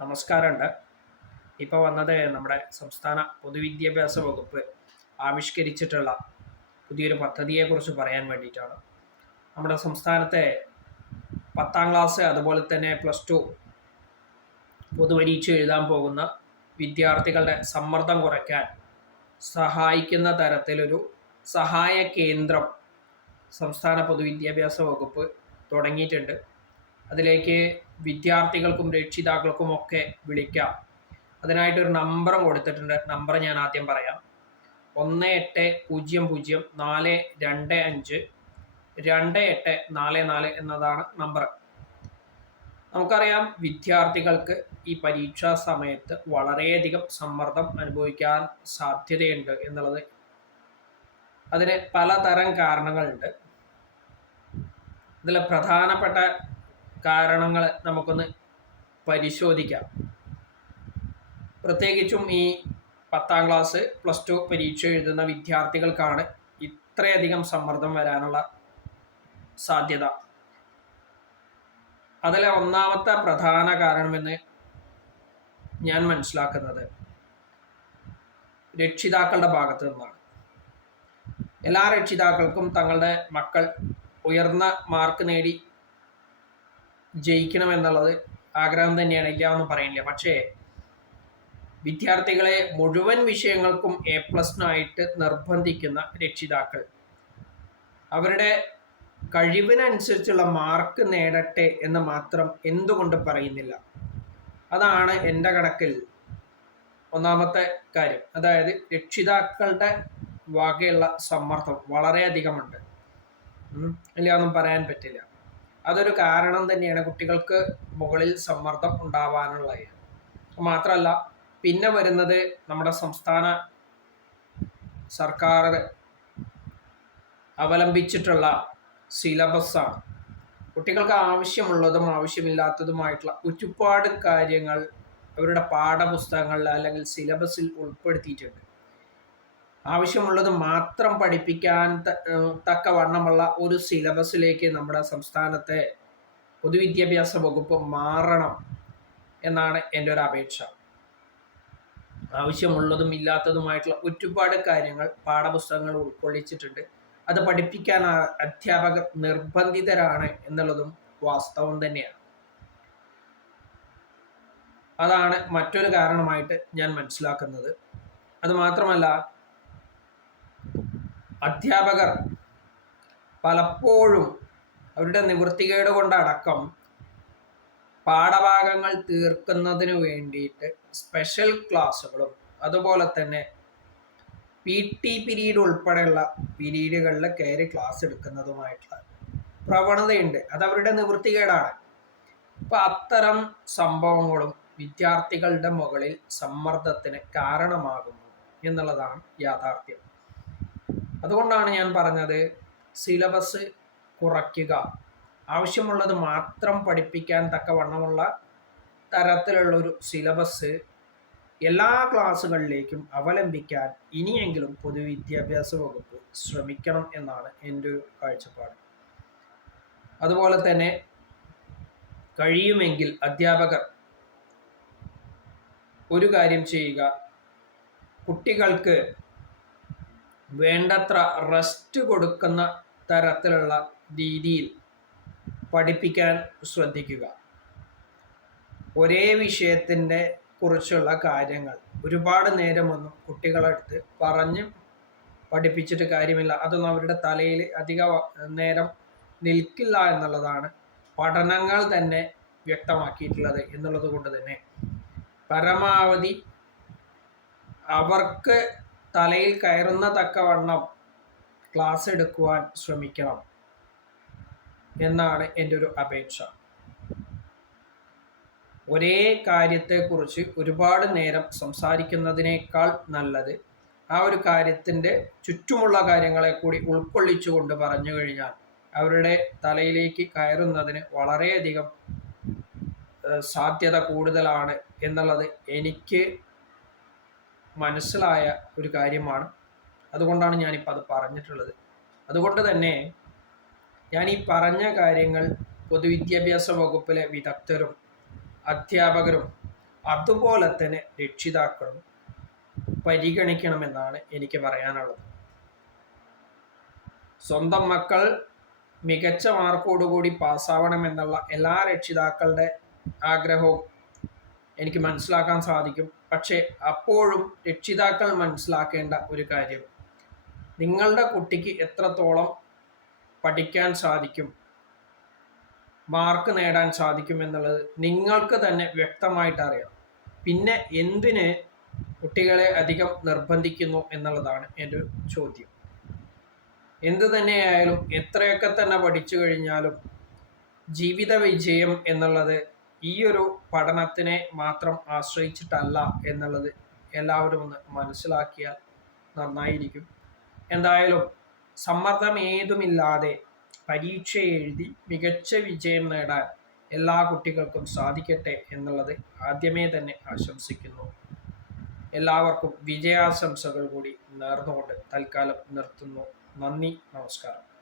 നമസ്കാരമുണ്ട്. ഇപ്പോൾ വന്നത് നമ്മുടെ സംസ്ഥാന പൊതുവിദ്യാഭ്യാസ വകുപ്പ് ആവിഷ്കരിച്ചിട്ടുള്ള പുതിയൊരു പദ്ധതിയെക്കുറിച്ച് പറയാൻ വേണ്ടിയിട്ടാണ്. നമ്മുടെ സംസ്ഥാനത്തെ പത്താം ക്ലാസ് അതുപോലെ തന്നെ പ്ലസ് ടു പൊതുപരീക്ഷ എഴുതാൻ പോകുന്ന വിദ്യാർത്ഥികളുടെ സമ്മർദ്ദം കുറയ്ക്കാൻ സഹായിക്കുന്ന തരത്തിലൊരു സഹായ കേന്ദ്രം സംസ്ഥാന പൊതുവിദ്യാഭ്യാസ വകുപ്പ് തുടങ്ങിയിട്ടുണ്ട്. അതിലേക്ക് വിദ്യാർത്ഥികൾക്കും രക്ഷിതാക്കൾക്കും ഒക്കെ വിളിക്കാം. അതിനായിട്ടൊരു നമ്പറും കൊടുത്തിട്ടുണ്ട്. നമ്പർ ഞാൻ ആദ്യം പറയാം. ഒന്ന് എട്ട് പൂജ്യം പൂജ്യം നാല് രണ്ട് അഞ്ച് രണ്ട് എട്ട് നാല് നാല് എന്നതാണ് നമ്പർ നമുക്കറിയാം വിദ്യാർത്ഥികൾക്ക് ഈ പരീക്ഷാ സമയത്ത് വളരെയധികം സമ്മർദ്ദം അനുഭവിക്കാൻ സാധ്യതയുണ്ട് എന്നുള്ളത്. അതിന് പലതരം കാരണങ്ങളുണ്ട്. ഇതിൽ പ്രധാനപ്പെട്ട കാരണങ്ങൾ നമുക്കൊന്ന് പരിശോധിക്കാം. പ്രത്യേകിച്ചും ഈ പത്താം ക്ലാസ് പ്ലസ് ടു പരീക്ഷ എഴുതുന്ന വിദ്യാർത്ഥികൾക്കാണ് ഇത്രയധികം സമ്മർദ്ദം വരാനുള്ള സാധ്യത. അതിലെ ഒന്നാമത്തെ പ്രധാന കാരണമെന്ന് ഞാൻ മനസ്സിലാക്കുന്നത് രക്ഷിതാക്കളുടെ ഭാഗത്തു നിന്നാണ്. എല്ലാ രക്ഷിതാക്കൾക്കും തങ്ങളുടെ മക്കൾ ഉയർന്ന മാർക്ക് നേടി ജയിക്കണം എന്നുള്ളത് ആഗ്രഹം തന്നെയാണ്. ഇല്ല എന്ന് പറയുന്നില്ല. പക്ഷേ വിദ്യാർത്ഥികളെ മുഴുവൻ വിഷയങ്ങൾക്കും എ പ്ലസിനായിട്ട് നിർബന്ധിക്കുന്ന രക്ഷിതാക്കൾ. അവരുടെ കഴിവിനനുസരിച്ചുള്ള മാർക്ക് നേടട്ടെ എന്ന് മാത്രം എന്തുകൊണ്ട് പറയുന്നില്ല? അതാണ് എന്റെ കണക്കിൽ ഒന്നാമത്തെ കാര്യം. അതായത് രക്ഷിതാക്കളുടെ വകയുള്ള സമ്മർദ്ദം വളരെയധികമുണ്ട്. ഇല്ല ഒന്നും പറയാൻ പറ്റില്ല. അതൊരു കാരണം തന്നെയാണ് കുട്ടികൾക്ക് മുകളിൽ സമ്മർദ്ദം ഉണ്ടാവാനുള്ളത്. മാത്രമല്ല പിന്നെ വരുന്നത് നമ്മുടെ സംസ്ഥാന സർക്കാർ അവലംബിച്ചിട്ടുള്ള സിലബസാണ്. കുട്ടികൾക്ക് ആവശ്യമുള്ളതും ആവശ്യമില്ലാത്തതുമായിട്ടുള്ള ഒരുപാട് കാര്യങ്ങൾ അവരുടെ പാഠപുസ്തകങ്ങളിൽ അല്ലെങ്കിൽ സിലബസിൽ ഉൾപ്പെടുത്തിയിട്ടുണ്ട്. ആവശ്യമുള്ളത് മാത്രം പഠിപ്പിക്കാൻ തക്കവണ്ണമുള്ള ഒരു സിലബസിലേക്ക് നമ്മുടെ സംസ്ഥാനത്തെ പൊതുവിദ്യാഭ്യാസ വകുപ്പ് മാറണം എന്നാണ് എന്റെ ഒരു അപേക്ഷ. ആവശ്യമുള്ളതും ഇല്ലാത്തതുമായിട്ടുള്ള ഒരുപാട് കാര്യങ്ങൾ പാഠപുസ്തകങ്ങൾ ഉൾക്കൊള്ളിച്ചിട്ടുണ്ട്. അത് പഠിപ്പിക്കാൻ അധ്യാപകർ നിർബന്ധിതരാണ് എന്നുള്ളതും വാസ്തവം തന്നെയാണ്. അതാണ് മറ്റൊരു കാരണമായിട്ട് ഞാൻ മനസ്സിലാക്കുന്നത്. അത് മാത്രമല്ല അധ്യാപകർ പലപ്പോഴും അവരുടെ നിവൃത്തികേട് കൊണ്ടടക്കം പാഠഭാഗങ്ങൾ തീർക്കുന്നതിന് വേണ്ടിയിട്ട് സ്പെഷ്യൽ ക്ലാസ്സുകളും അതുപോലെ തന്നെ പി ടി പിരീഡ് ഉൾപ്പെടെയുള്ള പിരീഡുകളിൽ കയറി ക്ലാസ് എടുക്കുന്നതുമായിട്ടുള്ള പ്രവണതയുണ്ട്. അത് അവരുടെ നിവൃത്തികേടാണ്. അപ്പം അത്തരം സംഭവങ്ങളും വിദ്യാർത്ഥികളുടെ മുകളിൽ സമ്മർദ്ദത്തിന് കാരണമാകുന്നു എന്നുള്ളതാണ് യാഥാർത്ഥ്യം. അതുകൊണ്ടാണ് ഞാൻ പറഞ്ഞത് സിലബസ് കുറയ്ക്കുക. ആവശ്യമുള്ളത് മാത്രം പഠിപ്പിക്കാൻ തക്കവണ്ണമുള്ള തരത്തിലുള്ളൊരു സിലബസ് എല്ലാ ക്ലാസ്സുകളിലേക്കും അവലംബിക്കാൻ ഇനിയെങ്കിലും പൊതുവിദ്യാഭ്യാസ വകുപ്പ് ശ്രമിക്കണം എന്നാണ് എന്റെ ഒരു കാഴ്ചപ്പാട്. അതുപോലെ തന്നെ കഴിയുമെങ്കിൽ അധ്യാപകർ ഒരു കാര്യം ചെയ്യുക. കുട്ടികൾക്ക് വേണ്ടത്ര റെസ്റ്റ് കൊടുക്കുന്ന തരത്തിലുള്ള രീതിയിൽ പഠിപ്പിക്കാൻ ശ്രദ്ധിക്കുക. ഒരേ വിഷയത്തിന്റെ കുറിച്ചുള്ള കാര്യങ്ങൾ. ഒരുപാട് നേരമൊന്നും കുട്ടികളടുത്ത് പറഞ്ഞ് പഠിപ്പിച്ചിട്ട് കാര്യമില്ല. അതൊന്നും അവരുടെ തലയിൽ അധിക നേരം നിൽക്കില്ല എന്നുള്ളതാണ് പഠനങ്ങൾ തന്നെ വ്യക്തമാക്കിയിട്ടുള്ളത് എന്നുള്ളത് കൊണ്ട് തന്നെ. പരമാവധി അവർക്ക് തലയിൽ കയറുന്ന തക്കവണ്ണം ക്ലാസ് എടുക്കുവാൻ ശ്രമിക്കണം എന്നാണ് എന്റെ ഒരു അപേക്ഷ. ഒരേ കാര്യത്തെക്കുറിച്ച് ഒരുപാട് നേരം സംസാരിക്കുന്നതിനേക്കാൾ നല്ലത് ആ ഒരു കാര്യത്തിന്റെ ചുറ്റുമുള്ള കാര്യങ്ങളെ കൂടി ഉൾക്കൊള്ളിച്ചുകൊണ്ട് പറഞ്ഞു കഴിഞ്ഞാൽ അവരുടെ തലയിലേക്ക് കയറുന്നതിന് വളരെയധികം സാധ്യത കൂടുതലാണ് എന്നുള്ളത് എനിക്ക് മനസ്സിലായ ഒരു കാര്യമാണ്. അതുകൊണ്ടാണ് ഞാനിപ്പോൾ അത് പറഞ്ഞിട്ടുള്ളത്. അതുകൊണ്ട് തന്നെ ഞാൻ ഈ പറഞ്ഞ കാര്യങ്ങൾ പൊതുവിദ്യാഭ്യാസ വകുപ്പിലെ വിദഗ്ധരും അധ്യാപകരും അതുപോലെ തന്നെ രക്ഷിതാക്കളും പരിഗണിക്കണമെന്നാണ് എനിക്ക് പറയാനുള്ളത്. സ്വന്തം മക്കൾ മികച്ച മാർക്കോടുകൂടി പാസ്സാവണമെന്നുള്ള എല്ലാ രക്ഷിതാക്കളുടെ ആഗ്രഹവും എനിക്ക് മനസ്സിലാക്കാൻ സാധിക്കും. പക്ഷേ അപ്പോഴും രക്ഷിതാക്കൾ മനസ്സിലാക്കേണ്ട ഒരു കാര്യം. നിങ്ങളുടെ കുട്ടിക്ക് എത്രത്തോളം പഠിക്കാൻ സാധിക്കും? മാർക്ക് നേടാൻ സാധിക്കും എന്നുള്ളത് നിങ്ങൾക്ക് തന്നെ വ്യക്തമായിട്ട് അറിയാം പിന്നെ എന്തിന് കുട്ടികളെ അധികം നിർബന്ധിക്കുന്നു എന്നുള്ളതാണ് എന്റെ ചോദ്യം. എന്തു തന്നെയായാലും എത്രയൊക്കെ തന്നെ പഠിച്ചു കഴിഞ്ഞാലും ജീവിത വിജയം എന്നുള്ളത് ഈ ഒരു പഠനത്തിനെ മാത്രം ആശ്രയിച്ചിട്ടല്ല എന്നുള്ളത് എല്ലാവരും ഒന്ന് മനസ്സിലാക്കിയാൽ നന്നായിരിക്കും. എന്തായാലും സമ്മർദ്ദം ഏതുമില്ലാതെ പരീക്ഷ എഴുതി മികച്ച വിജയം നേടാൻ എല്ലാ കുട്ടികൾക്കും സാധിക്കട്ടെ എന്നുള്ളത് ആദ്യമേ തന്നെ ആശംസിക്കുന്നു. എല്ലാവർക്കും വിജയാശംസകൾ കൂടി നേർന്നുകൊണ്ട് തൽക്കാലം നിർത്തുന്നു. നന്ദി നമസ്കാരം.